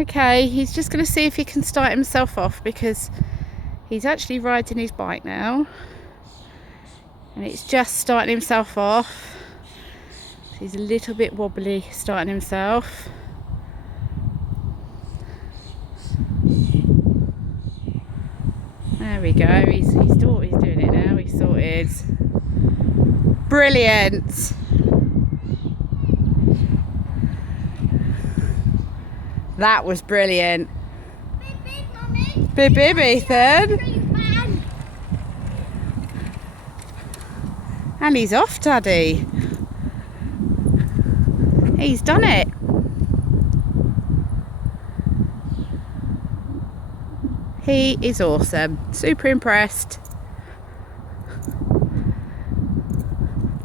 Okay, he's just going to see if he can start himself off, because he's actually riding his bike now. And it's just starting himself off. He's a little bit wobbly starting himself. There we go, he's doing it now, he's sorted. Brilliant! That was brilliant. Bib, bib, Ethan. And he's off, Daddy. He's done it. He is awesome. Super impressed.